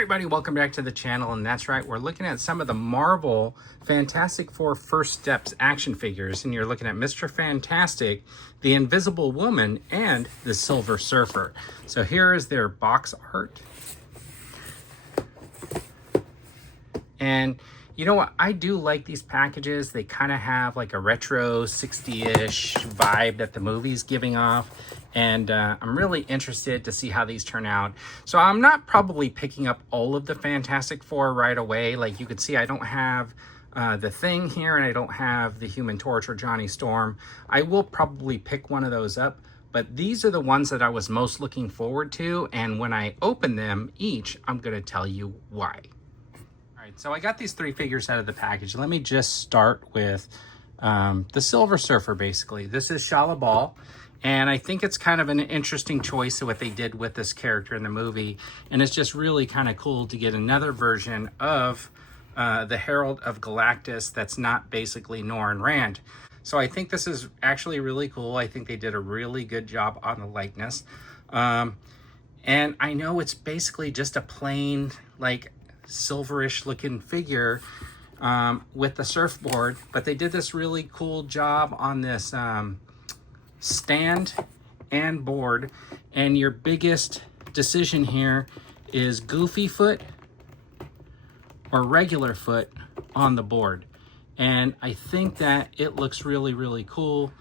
everybody, welcome back to the channel. And that's right, we're looking at some of the Marvel Fantastic Four First Steps action figures, and you're looking at Mr. Fantastic, the Invisible Woman, and the Silver Surfer. So here is their box art. And you know what, I do like these packages. They kind of have like a retro 60-ish vibe that the movie's giving off. And I'm really interested to see how these turn out. So I'm not probably picking up all of the Fantastic Four right away. Like you can see, I don't have the Thing here, and I don't have the Human Torch or Johnny Storm. I will probably pick one of those up, but these are the ones that I was most looking forward to. And when I open them each, I'm gonna tell you why. All right, so I got these three figures out of the package. Let me just start with the Silver Surfer, basically. This is Shalla Ball. And I think it's kind of an interesting choice of what they did with this character in the movie. And it's just really kind of cool to get another version of the Herald of Galactus that's not basically Norrin Rand. So I think this is actually really cool. I think they did a really good job on the likeness. And I know it's basically just a plain, like, silverish looking figure with the surfboard. But they did this really cool job on this stand and board, and your biggest decision here is goofy foot or regular foot on the board. And I think that it looks really, really cool,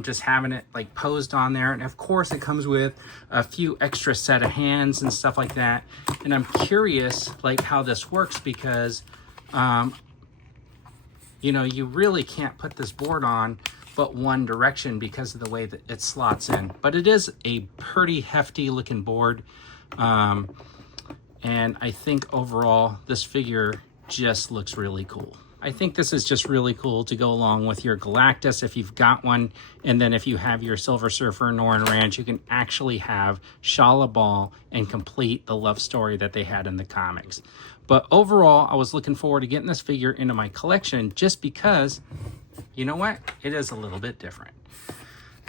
just having it like posed on there. And of course it comes with a few extra set of hands and stuff like that. And I'm curious like how this works, because you know, you really can't put this board on but one direction because of the way that it slots in. But it is a pretty hefty looking board. And I think overall this figure just looks really cool. I think this is just really cool to go along with your Galactus if you've got one. And then if you have your Silver Surfer Norrin Rand, you can actually have Shalla Ball and complete the love story that they had in the comics. But overall, I was looking forward to getting this figure into my collection just because, you know what? It is a little bit different.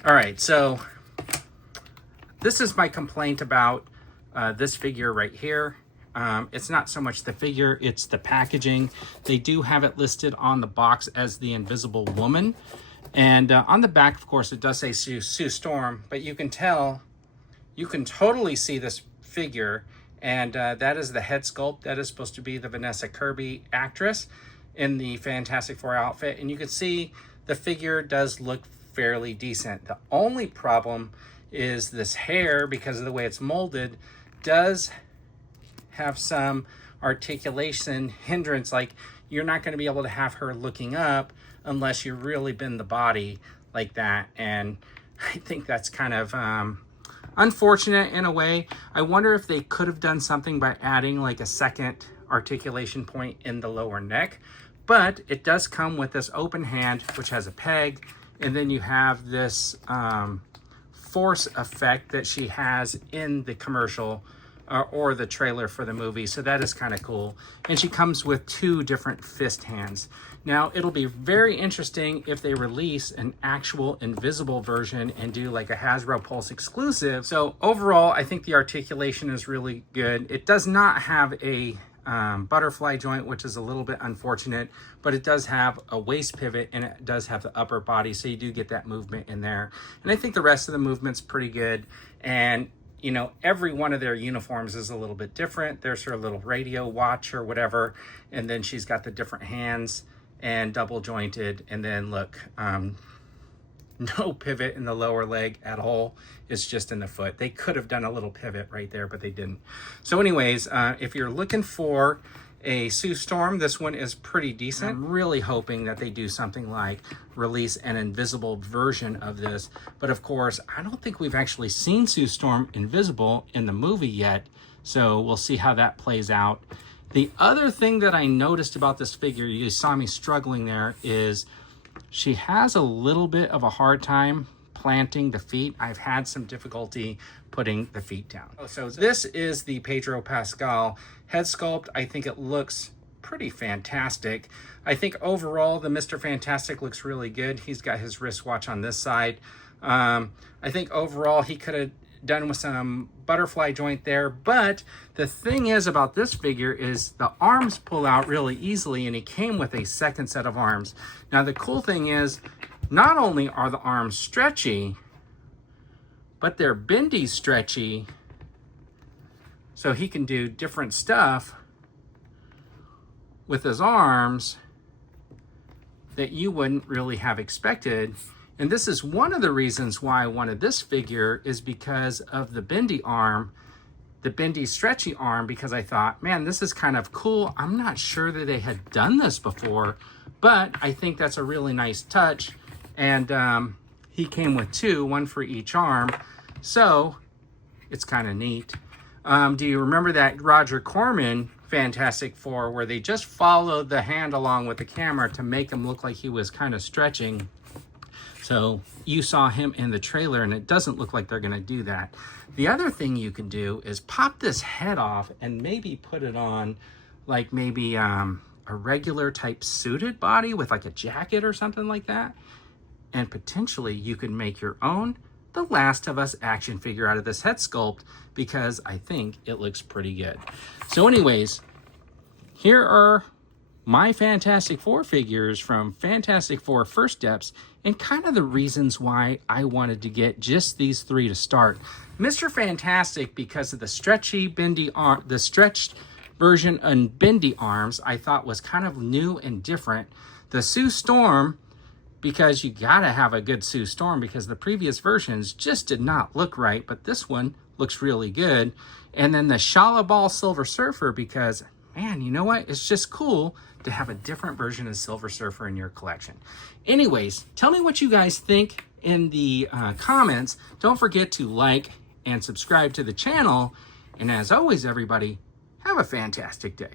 All right, so this is my complaint about this figure right here. It's not so much the figure, it's the packaging. They do have it listed on the box as the Invisible Woman. And on the back, of course, it does say Sue Storm, but you can tell, you can totally see this figure. And that is the head sculpt. That is supposed to be the Vanessa Kirby actress in the Fantastic Four outfit. And you can see the figure does look fairly decent. The only problem is this hair, because of the way it's molded, does have some articulation hindrance. Like you're not going to be able to have her looking up unless you really bend the body like that. And I think that's kind of unfortunate in a way. I wonder if they could have done something by adding like a second articulation point in the lower neck. But it does come with this open hand, which has a peg, and then you have this force effect that she has in the commercial or the trailer for the movie. So that is kind of cool. And she comes with two different fist hands. Now, it'll be very interesting if they release an actual invisible version and do like a Hasbro Pulse exclusive. So overall, I think the articulation is really good. It does not have a butterfly joint, which is a little bit unfortunate, but it does have a waist pivot and it does have the upper body, so you do get that movement in there. And I think the rest of the movement's pretty good. And you know, every one of their uniforms is a little bit different. There's her little radio watch or whatever, and then she's got the different hands and double jointed. And then look, no pivot in the lower leg at all. It's just in the foot. They could have done a little pivot right there, but they didn't. So anyways, if you're looking for a Sue Storm, this one is pretty decent. I'm really hoping that they do something like release an invisible version of this. But of course, I don't think we've actually seen Sue Storm invisible in the movie yet. So we'll see how that plays out. The other thing that I noticed about this figure, you saw me struggling there, is she has a little bit of a hard time planting the feet. I've had some difficulty putting the feet down. So this is the Pedro Pascal head sculpt. I think it looks pretty fantastic. I think overall the Mr. Fantastic looks really good. He's got his wristwatch on this side. I think overall he could have done with some butterfly joint there. But the thing is about this figure is the arms pull out really easily, and he came with a second set of arms. Now the cool thing is, not only are the arms stretchy, but they're bendy stretchy, so he can do different stuff with his arms that you wouldn't really have expected. And this is one of the reasons why I wanted this figure, is because of the bendy arm, the bendy stretchy arm, because I thought, man, this is kind of cool. I'm not sure that they had done this before, but I think that's a really nice touch. And he came with two, one for each arm. So it's kind of neat. Do you remember that Roger Corman Fantastic Four where they just followed the hand along with the camera to make him look like he was kind of stretching? So you saw him in the trailer, and it doesn't look like they're going to do that. The other thing you can do is pop this head off and maybe put it on like maybe a regular type suited body with like a jacket or something like that. And potentially you could make your own The Last of Us action figure out of this head sculpt, because I think it looks pretty good. So anyways, here are my Fantastic Four figures from Fantastic Four First Steps, and kind of the reasons why I wanted to get just these three to start. Mr. Fantastic, because of the stretchy, bendy arm, the stretched version and bendy arms, I thought was kind of new and different. The Sue Storm, because you gotta have a good Sue Storm, because the previous versions just did not look right, but this one looks really good. And then the Shala Ball Silver Surfer, because, man, you know what? It's just cool to have a different version of Silver Surfer in your collection. Anyways, tell me what you guys think in the comments. Don't forget to like and subscribe to the channel. And as always, everybody, have a fantastic day.